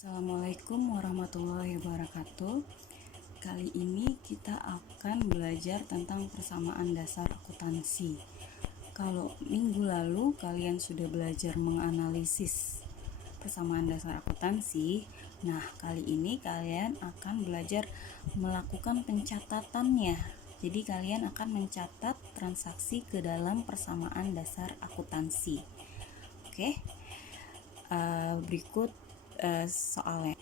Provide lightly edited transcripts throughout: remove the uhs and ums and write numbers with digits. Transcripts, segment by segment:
Assalamualaikum warahmatullahi wabarakatuh. Kali ini kita akan belajar tentang persamaan dasar akuntansi. Kalau minggu lalu kalian sudah belajar menganalisis persamaan dasar akuntansi, nah kali ini kalian akan belajar melakukan pencatatannya. Jadi kalian akan mencatat transaksi ke dalam persamaan dasar akuntansi. Oke, berikut soalnya.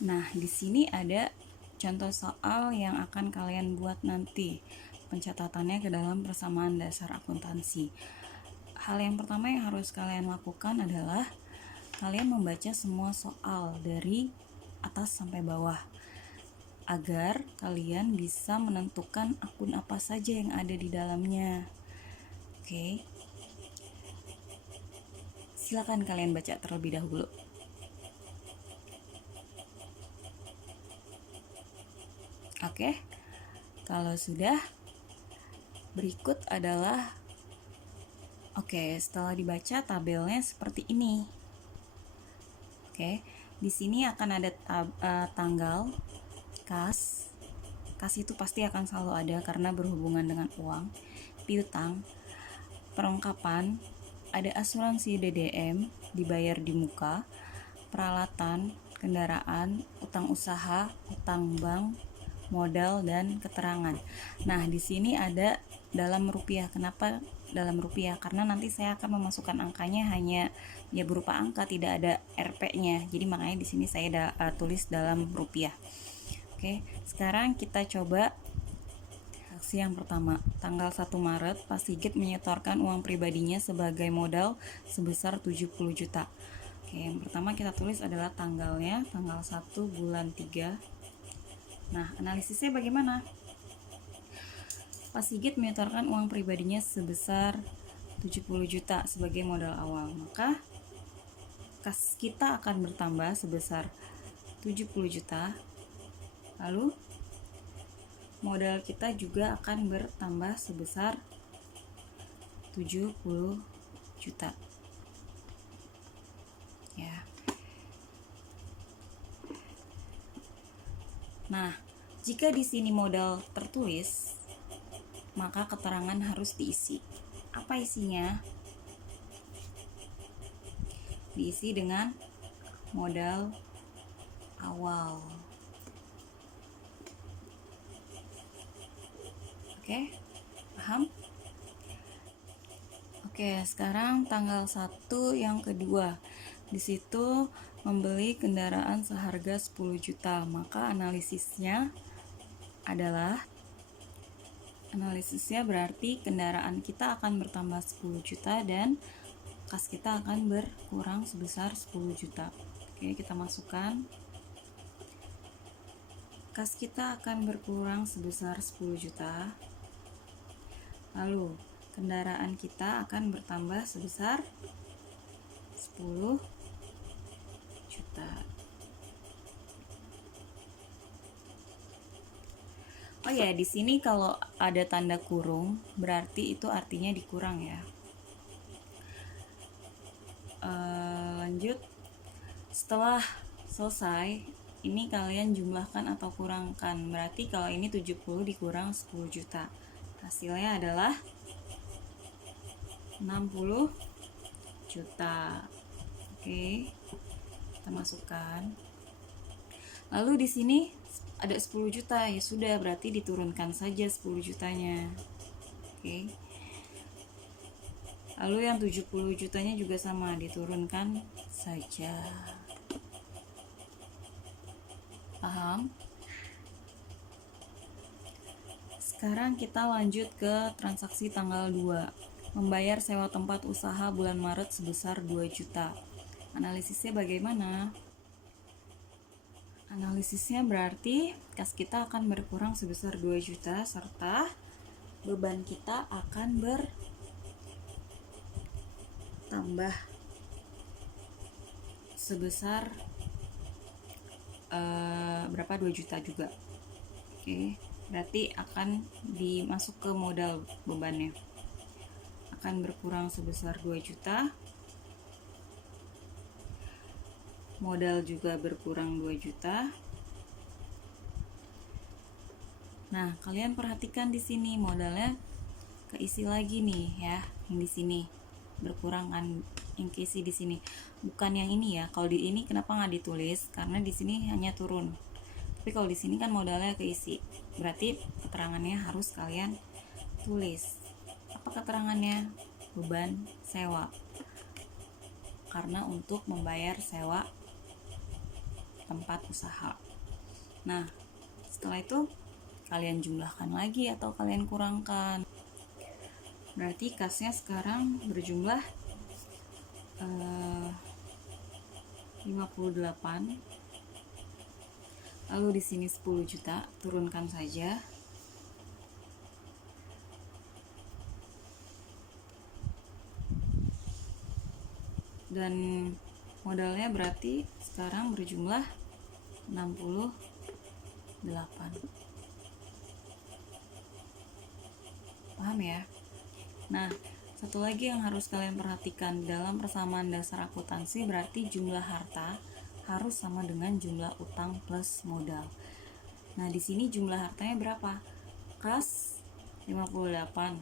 Nah, di sini ada contoh soal yang akan kalian buat nanti pencatatannya ke dalam persamaan dasar akuntansi. Hal yang pertama yang harus kalian lakukan adalah kalian membaca semua soal dari atas sampai bawah agar kalian bisa menentukan akun apa saja yang ada di dalamnya. Oke. Silakan kalian baca terlebih dahulu. Oke, kalau sudah, berikut adalah setelah dibaca tabelnya seperti ini. Di sini akan ada tanggal, kas itu pasti akan selalu ada karena berhubungan dengan uang, piutang, perlengkapan, ada asuransi DDM dibayar di muka, peralatan, kendaraan, utang usaha, utang bank, modal, dan keterangan. Nah, di sini ada dalam rupiah. Kenapa dalam rupiah? Karena nanti saya akan memasukkan angkanya hanya berupa angka, tidak ada Rp-nya. Jadi makanya di sini saya tulis dalam rupiah. Oke, sekarang kita coba aksi yang pertama. Tanggal 1 Maret, Pak Sigit menyetorkan uang pribadinya sebagai modal sebesar 70 juta. Oke, yang pertama kita tulis adalah tanggalnya, tanggal 1 bulan 3. Nah, analisisnya bagaimana? Pak Sigit menyetorkan uang pribadinya sebesar 70 juta sebagai modal awal. Maka kas kita akan bertambah sebesar 70 juta. Lalu modal kita juga akan bertambah sebesar 70 juta. Ya. Nah, jika di sini modal tertulis, maka keterangan harus diisi. Apa isinya? Diisi dengan modal awal. Oke, paham? Oke, sekarang tanggal 1 yang kedua. Di situ membeli kendaraan seharga 10 juta. Maka analisisnya berarti kendaraan kita akan bertambah 10 juta dan kas kita akan berkurang sebesar 10 juta. Oke, kita masukkan. Kas kita akan berkurang sebesar 10 juta. Lalu kendaraan kita akan bertambah sebesar 10 juta. Oh ya, di sini kalau ada tanda kurung berarti itu artinya dikurang ya. Lanjut. Setelah selesai, ini kalian jumlahkan atau kurangkan. Berarti kalau ini 70 dikurang 10 juta. Hasilnya adalah 60 juta. Oke. Kita masukkan. Lalu di sini ada 10 juta, ya sudah, berarti diturunkan saja 10 jutanya. Oke. Lalu yang 70 jutanya juga sama, diturunkan saja. Paham? Sekarang kita lanjut ke transaksi tanggal 2. Membayar sewa tempat usaha bulan Maret sebesar 2 juta. Analisisnya bagaimana? Analisisnya berarti kas kita akan berkurang sebesar 2 juta serta beban kita akan bertambah sebesar berapa? 2 juta juga. Oke, berarti akan dimasuk ke modal bebannya. Akan berkurang sebesar 2 juta. modal juga berkurang 2 juta. Nah, kalian perhatikan di sini modalnya keisi lagi nih ya, yang di sini berkurang kan, yang keisi di sini. Bukan yang ini ya. Kalau di ini kenapa nggak ditulis? Karena di sini hanya turun. Tapi kalau di sini kan modalnya keisi. Berarti keterangannya harus kalian tulis. Apa keterangannya? Beban sewa. Karena untuk membayar sewa tempat usaha. Nah, setelah itu kalian jumlahkan lagi atau kalian kurangkan. Berarti kasnya sekarang berjumlah 58. Lalu di sini 10 juta, turunkan saja. Dan modalnya berarti sekarang berjumlah 68. Paham ya? Nah, satu lagi yang harus kalian perhatikan dalam persamaan dasar akuntansi, berarti jumlah harta harus sama dengan jumlah utang plus modal. Nah, di sini jumlah hartanya berapa? Kas 58.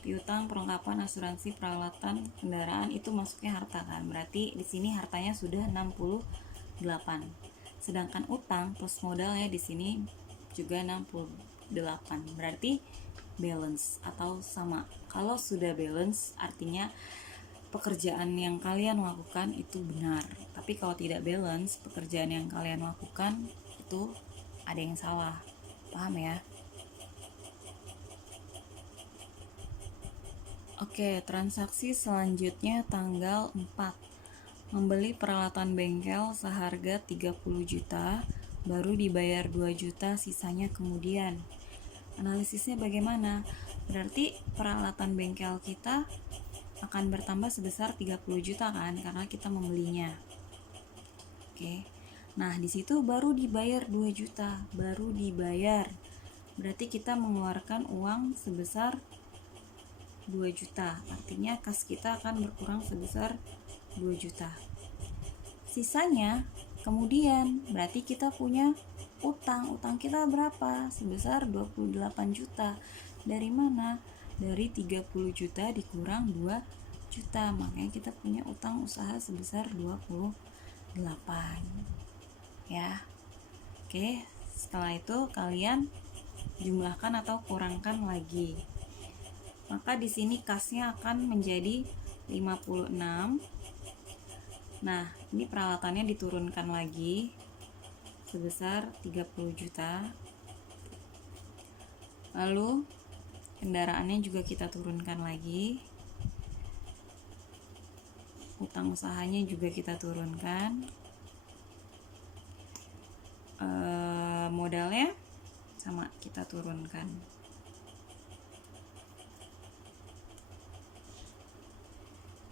Piutang, perlengkapan, asuransi, peralatan, kendaraan itu masuknya harta kan. Berarti di sini hartanya sudah 68. Sedangkan utang plus modalnya di sini juga 68. Berarti balance atau sama. Kalau sudah balance artinya pekerjaan yang kalian lakukan itu benar. Tapi kalau tidak balance, pekerjaan yang kalian lakukan itu ada yang salah. Paham ya? Oke, transaksi selanjutnya tanggal 4. Membeli peralatan bengkel seharga 30 juta, baru dibayar 2 juta, sisanya kemudian. Analisisnya bagaimana? Berarti peralatan bengkel kita akan bertambah sebesar 30 juta kan, karena kita membelinya. Oke. Nah, di situ baru dibayar 2 juta, baru dibayar. Berarti kita mengeluarkan uang sebesar 2 juta. Artinya kas kita akan berkurang sebesar 2 juta. Sisanya kemudian berarti kita punya utang kita berapa? Sebesar 28 juta. Dari mana? Dari 30 juta dikurang 2 juta. Makanya kita punya utang usaha sebesar 28. Ya. Oke, setelah itu kalian jumlahkan atau kurangkan lagi. Maka di sini kasnya akan menjadi 56. Nah, ini peralatannya diturunkan lagi sebesar 30 juta. Lalu kendaraannya juga kita turunkan lagi. Utang usahanya juga kita turunkan. Modalnya sama kita turunkan.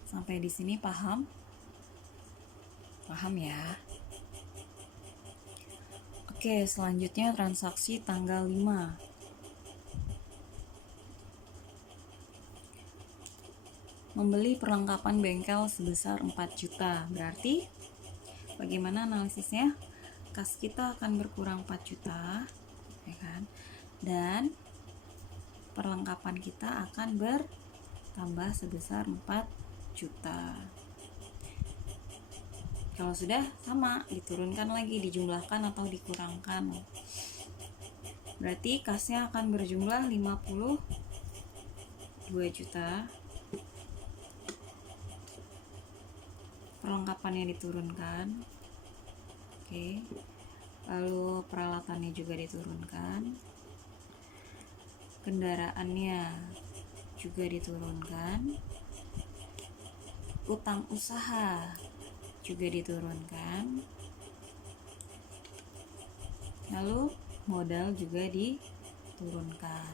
Sampai di sini paham? Paham ya? Oke, selanjutnya transaksi tanggal 5. Membeli perlengkapan bengkel sebesar 4 juta. Berarti bagaimana analisisnya? Kas kita akan berkurang 4 juta, ya kan? Dan perlengkapan kita akan bertambah sebesar 4 juta. Kalau sudah sama, diturunkan lagi, dijumlahkan atau dikurangkan. Berarti kasnya akan berjumlah 52 juta. Perlengkapannya diturunkan. Oke. Lalu peralatannya juga diturunkan. Kendaraannya juga diturunkan. Utang usaha juga diturunkan. Lalu modal juga diturunkan.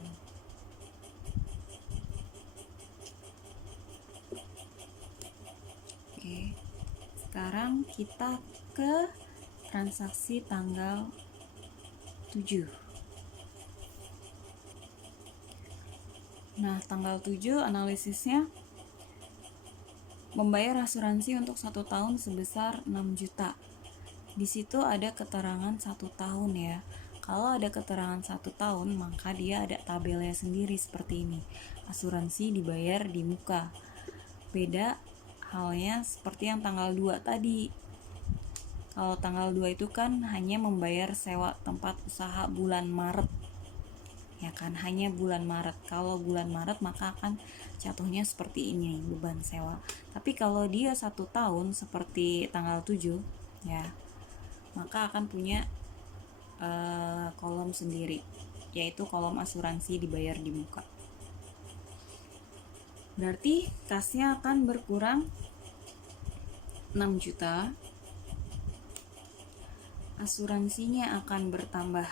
Oke. Sekarang kita ke transaksi tanggal 7. Nah, tanggal 7 analisisnya membayar asuransi untuk 1 tahun sebesar 6 juta. Di situ ada keterangan 1 tahun ya. Kalau ada keterangan 1 tahun, maka dia ada tabelnya sendiri seperti ini. Asuransi dibayar di muka. Beda halnya seperti yang tanggal 2 tadi. Kalau tanggal 2 itu kan hanya membayar sewa tempat usaha bulan Maret. Ya kan, hanya bulan Maret. Kalau bulan Maret maka akan jatuhnya seperti ini, beban sewa. Tapi kalau dia 1 tahun seperti tanggal 7 ya, maka akan punya kolom sendiri, yaitu kolom asuransi dibayar di muka. Berarti kasnya akan berkurang 6 juta, asuransinya akan bertambah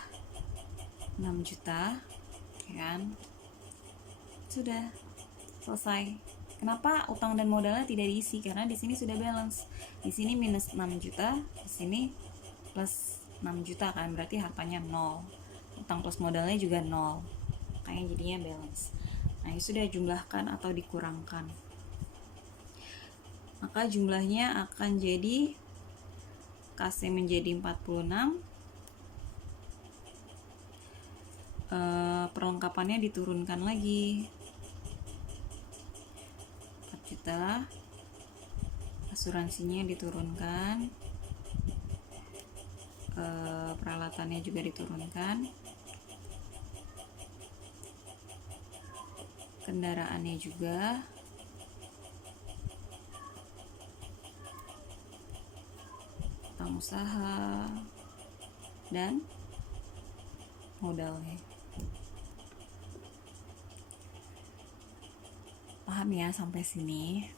6 juta, kan? Sudah selesai. Kenapa utang dan modalnya tidak diisi? Karena di sini sudah balance. Di sini minus 6 juta, di sini plus 6 juta kan, berarti hartanya 0. Utang plus modalnya juga 0. Makanya jadinya balance. Nah, ini sudah jumlahkan atau dikurangkan. Maka jumlahnya akan jadi kas menjadi 46. Perlengkapannya diturunkan lagi 4 juta, asuransinya diturunkan, peralatannya juga diturunkan, kendaraannya juga, utang usaha, dan modalnya. Paham ya sampai sini?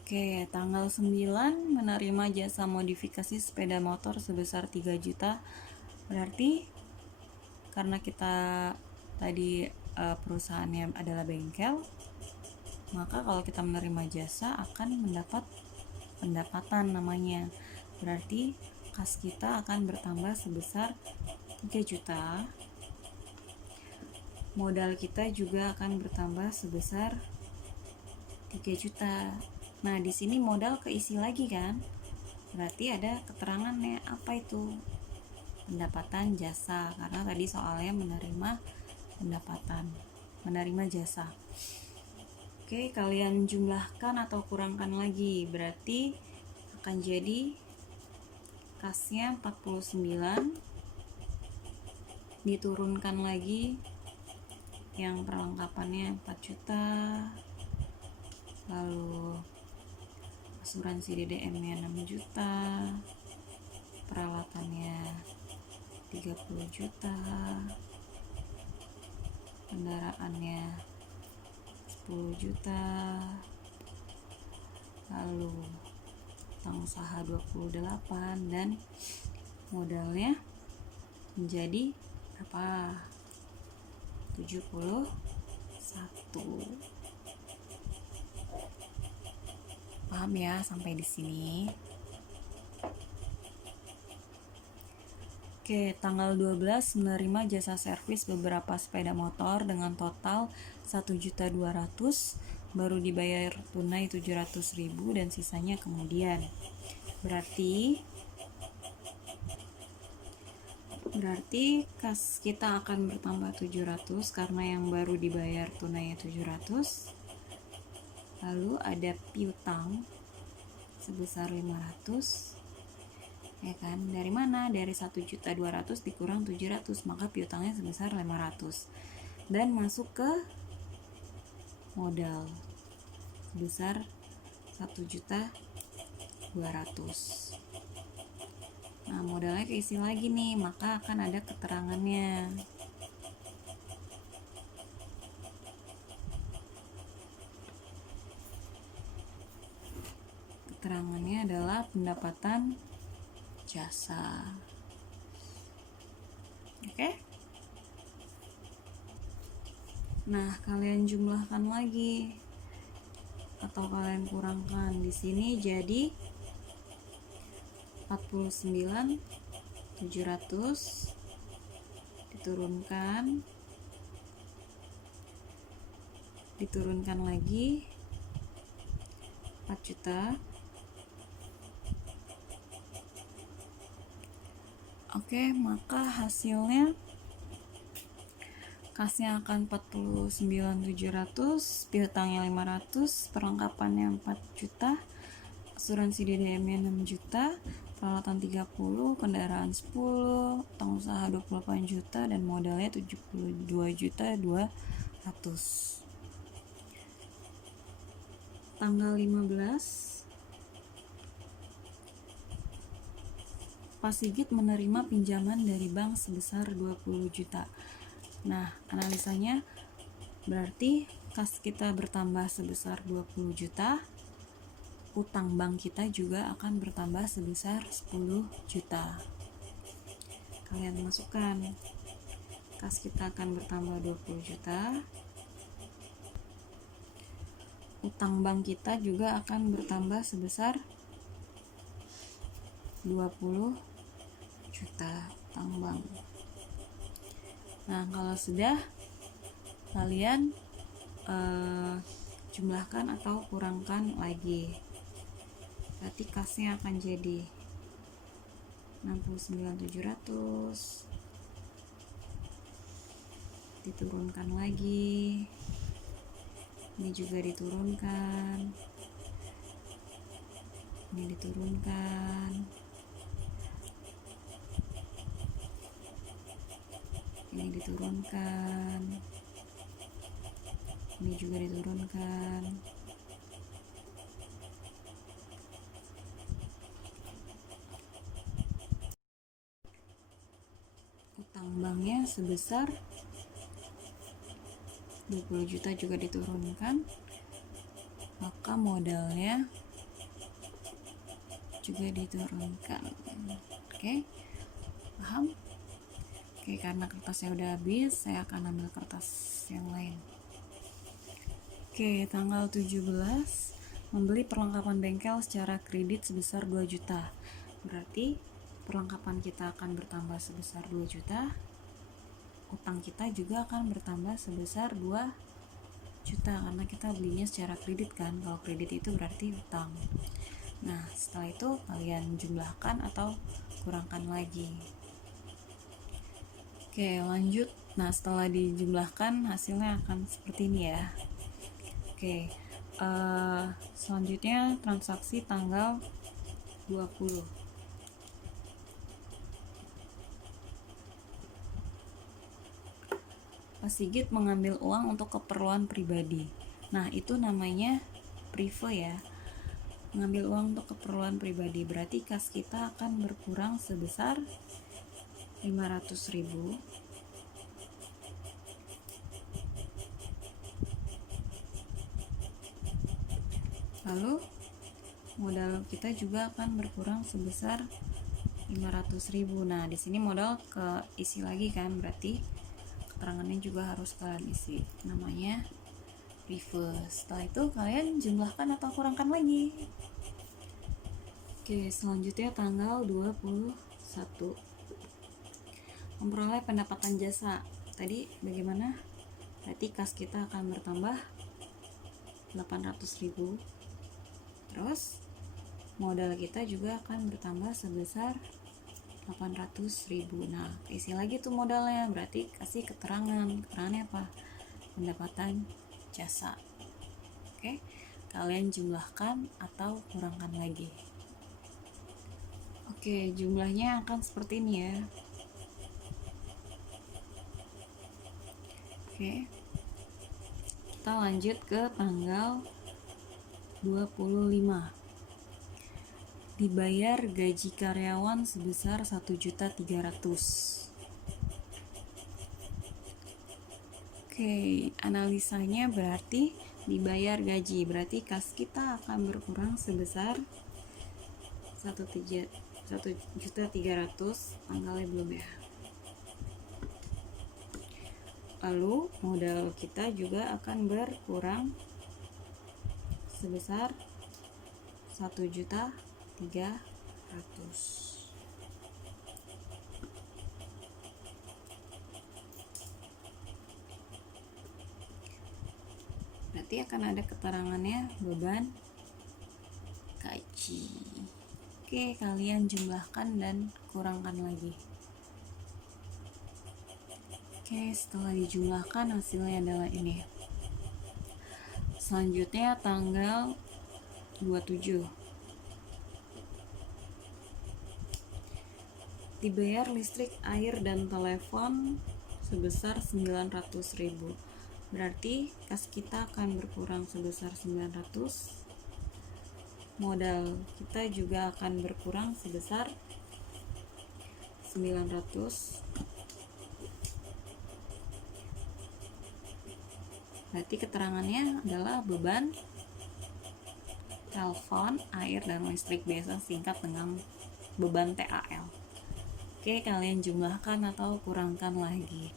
Oke, tanggal 9 menerima jasa modifikasi sepeda motor sebesar 3 juta. Berarti karena kita tadi perusahaannya adalah bengkel, maka kalau kita menerima jasa akan mendapat pendapatan namanya. Berarti kas kita akan bertambah sebesar 3 juta. Modal kita juga akan bertambah sebesar 3 juta. Nah, di sini modal keisi lagi kan? Berarti ada keterangannya, apa itu? Pendapatan jasa, karena tadi soalnya menerima pendapatan, menerima jasa. Oke, kalian jumlahkan atau kurangkan lagi, berarti akan jadi kasnya 49, diturunkan lagi yang perlengkapannya 4 juta, lalu asuransi DDM-nya 6 juta, peralatannya 30 juta, kendaraannya 10 juta, lalu utang usaha 28, dan modalnya menjadi berapa? 71. Paham ya sampai di sini? Oke, tanggal 12 menerima jasa servis beberapa sepeda motor dengan total 1.200.000, baru dibayar tunai 700.000 dan sisanya kemudian. Berarti kas kita akan bertambah 700 karena yang baru dibayar tunainya 700. Lalu ada piutang sebesar 500. Ya kan? Dari mana? Dari 1.200.000 dikurang 700, maka piutangnya sebesar 500. Dan masuk ke modal sebesar 1.200.000. Nah, modalnya keisi lagi nih, maka akan ada keterangannya. Keterangannya adalah pendapatan jasa. Oke? Nah, kalian jumlahkan lagi atau kalian kurangkan. Di sini jadi 49.700 diturunkan lagi 4 juta. Oke, maka hasilnya kasnya akan 49.700, piutangnya 500, perlengkapannya 4 juta, asuransi DDM-nya 6 juta, peralatan 30, kendaraan 10, utang usaha 28 juta, dan modalnya 72.200. Tanggal 15 Pak Sigit menerima pinjaman dari bank sebesar 20 juta. Nah, analisanya berarti kas kita bertambah sebesar 20 juta, utang bank kita juga akan bertambah sebesar 10 juta. Kalian masukkan, kas kita akan bertambah 20 juta, utang bank kita juga akan bertambah sebesar 20 juta utang bank. Nah, kalau sudah, kalian jumlahkan atau kurangkan lagi. Berarti kasnya akan jadi 69.700, diturunkan lagi, ini juga diturunkan, ini diturunkan, ini diturunkan, ini juga diturunkan, utang banknya sebesar 20 juta juga diturunkan, maka modalnya juga diturunkan. Oke, paham? Oke, karena kertasnya udah habis, saya akan ambil kertas yang lain. Oke, tanggal 17 membeli perlengkapan bengkel secara kredit sebesar 2 juta. Berarti perlengkapan kita akan bertambah sebesar 2 juta. Utang kita juga akan bertambah sebesar 2 juta karena kita belinya secara kredit kan. Kalau kredit itu berarti utang. Nah, setelah itu kalian jumlahkan atau kurangkan lagi. Oke, lanjut. Nah, setelah dijumlahkan hasilnya akan seperti ini ya. Oke, selanjutnya transaksi tanggal 20. Pak Sigit mengambil uang untuk keperluan pribadi. Nah, itu namanya prive ya. Mengambil uang untuk keperluan pribadi, berarti kas kita akan berkurang sebesar 500.000. Lalu modal kita juga akan berkurang sebesar 500.000. Nah, di sini modal keisi lagi kan, berarti keterangannya juga harus kalian isi. Namanya reverse. Setelah itu kalian jumlahkan atau kurangkan lagi. Oke, selanjutnya tanggal 21. Memperoleh pendapatan jasa. Tadi bagaimana? Berarti kas kita akan bertambah 800.000. Terus modal kita juga akan bertambah sebesar 800.000. Nah, isi lagi tuh modalnya, berarti kasih keterangannya apa? Pendapatan jasa. Oke, kalian jumlahkan atau kurangkan lagi. Oke, jumlahnya akan seperti ini ya. Oke, kita lanjut ke tanggal 25. Dibayar gaji karyawan sebesar 1.300.000. Oke, analisanya berarti dibayar gaji, berarti kas kita akan berkurang sebesar 1.300.000. Tanggalnya belum ya. Lalu modal kita juga akan berkurang sebesar 1.300.000. Berarti akan ada keterangannya beban biji. Oke, kalian jumlahkan dan kurangkan lagi. Oke, setelah dijumlahkan hasilnya adalah ini. Selanjutnya tanggal 27. Dibayar listrik, air, dan telepon sebesar 900.000. Berarti kas kita akan berkurang sebesar 900. Modal kita juga akan berkurang sebesar 900. Berarti keterangannya adalah beban telepon, air, dan listrik, biasa singkat dengan beban TAL. Oke, kalian jumlahkan atau kurangkan lagi.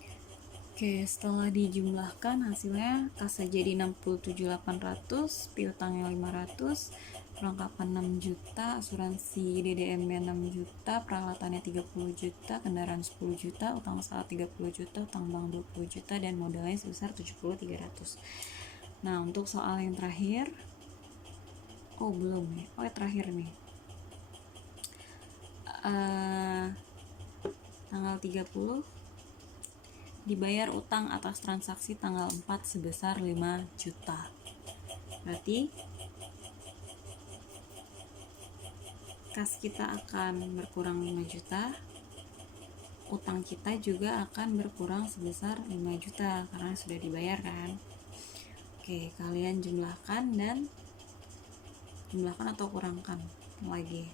Oke, setelah dijumlahkan hasilnya kas jadi 67.800, piutangnya 500, perlengkapan 6 juta, asuransi DDM 6 juta, peralatannya 30 juta, kendaraan 10 juta, utang usaha 30 juta, utang bank 20 juta, dan modalnya sebesar 70.300. Nah, untuk soal yang terakhir, belum ya, terakhir nih, tanggal 30 dibayar utang atas transaksi tanggal 4 sebesar 5 juta. Berarti kas kita akan berkurang 5 juta, utang kita juga akan berkurang sebesar 5 juta karena sudah dibayar kan. Oke, kalian jumlahkan atau kurangkan lagi.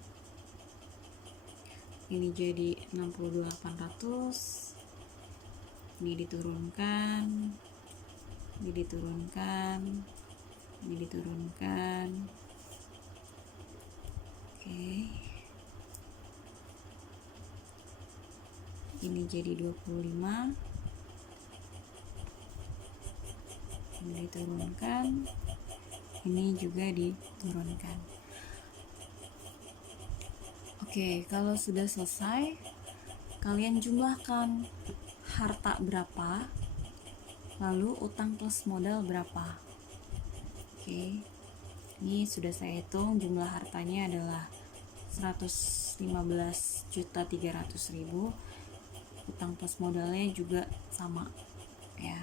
Ini jadi 62.800, ini diturunkan, ini diturunkan, ini diturunkan. Oke, ini jadi 25, ini diturunkan, ini juga diturunkan. Oke, kalau sudah selesai, kalian jumlahkan harta berapa, lalu utang plus modal berapa. Oke, ini sudah saya hitung, jumlah hartanya adalah 115.300.000, utang plus modalnya juga sama ya.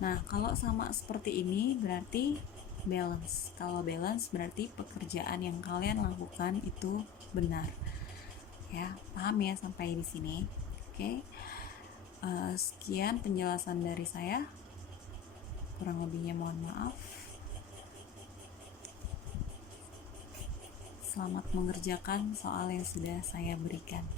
Nah, kalau sama seperti ini berarti balance. Kalau balance berarti pekerjaan yang kalian lakukan itu benar. Ya, paham ya sampai di sini? Oke. Sekian penjelasan dari saya. Kurang lebihnya mohon maaf. Selamat mengerjakan soal yang sudah saya berikan.